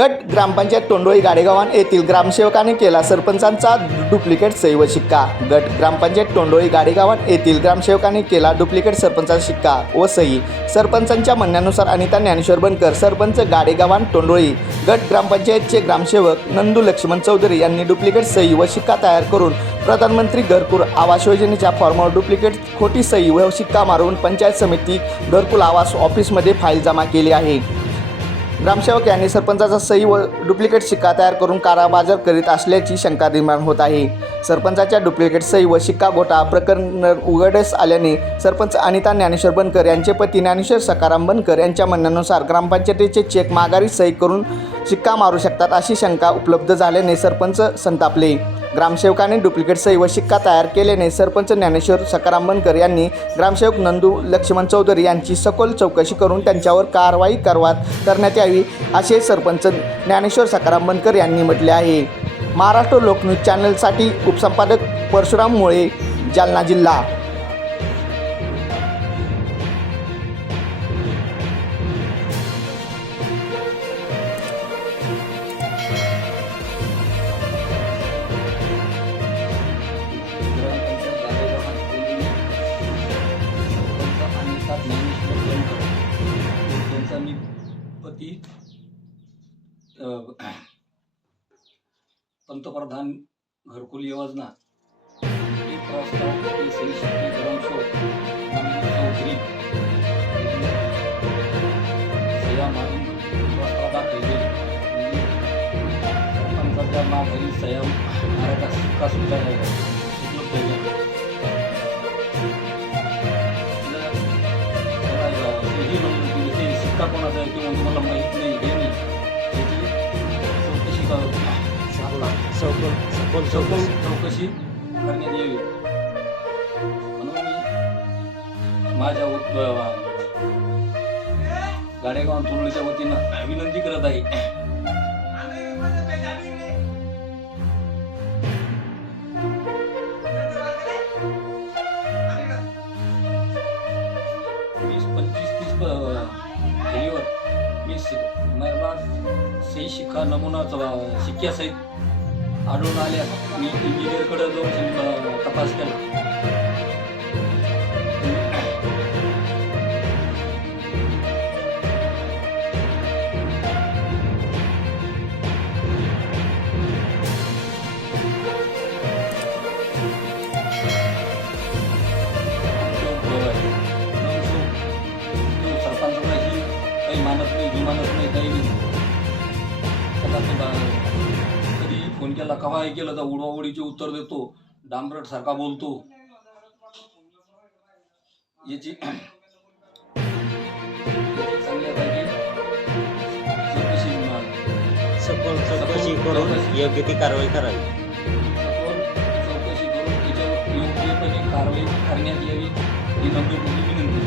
गट ग्रामपंचायत तोंडोळी गाडेगावान येथील ग्रामसेवकाने केला सरपंचांचा डुप्लिकेट सही व शिक्का. गट ग्रामपंचायत तोंडोळी गाडेगावान येथील ग्रामसेवकाने केला डुप्लिकेट सरपंचाचा शिक्का व सही. सरपंचांच्या म्हणण्यानुसार अनिता ज्ञानेश्वर बनकर सरपंच गाडेगावान तोंडोळी. गट ग्रामपंचायतचे ग्रामसेवक नंदू लक्ष्मण चौधरी यांनी डुप्लिकेट सही व शिक्का तयार करून प्रधानमंत्री घरकुल आवास योजनेच्या फॉर्मवर डुप्लिकेट खोटी सही व शिक्का मारून पंचायत समिती घरकुल आवास ऑफिसमध्ये फाईल जमा केली आहे. ग्रामसेवक यांनी सरपंचाचा सही व डुप्लिकेट शिक्का तयार करून काराबाजार करीत असल्याची शंका निर्माण होत आहे. सरपंचाच्या डुप्लिकेट सही व शिक्का गोटा प्रकरण उघडस आल्याने सरपंच अनिता ज्ञानेश्वर बनकर यांचे पती ज्ञानेश्वर सकाराम बनकर यांच्या म्हणण्यानुसार ग्रामपंचायतीचे चेक माघारी सही करून शिक्का मारू शकतात अशी शंका उपलब्ध झाल्याने सरपंच संतापले. ग्रामसेवकाने डुप्लिकेट सही व शिक्का तयार केल्याने सरपंच ज्ञानेश्वर सकाराम बनकर यांनी ग्रामसेवक नंदू लक्ष्मण चौधरी यांची सखोल चौकशी करून त्यांच्यावर कारवाई करवात करण्यात यावी असे सरपंच ज्ञानेश्वर सकाराम बनकर यांनी म्हटले आहे. महाराष्ट्र लोकन्यूज चॅनलसाठी उपसंपादक परशुराम मुळे जालना जिल्हा. पती पंतप्रधान घरकुल योजना. एक प्रस्ताव ते चौधरी केले. सुद्धा उपलब्ध केला कोणाचा सखोल चौकशी चौकशी करण्यात यावी. म्हणून मी माझ्या गाडेगाव तुरळीच्या वतीनं विनंती करत आहे. वीस पंचवीस तीस प- फेरीवर मी सही शिक्का नमुनाचा शिक्क्यासहित आढळून आल्या मी इंजिनियरकडे जाऊन सम- तपास केला. सरपंचाची काही मानत नाही विमानत नाही काही नाही. त्याला फोन केला कवा हे केलं तर उडवाउडीचे उत्तर देतो. डांबरट सारखा बोलतो. याची चौकशी करून योग्य ती कारवाई करावी. चौकशी करून त्याच्यावर योग्यपणे कारवाई करण्यात यावी ही नम्र विनंती.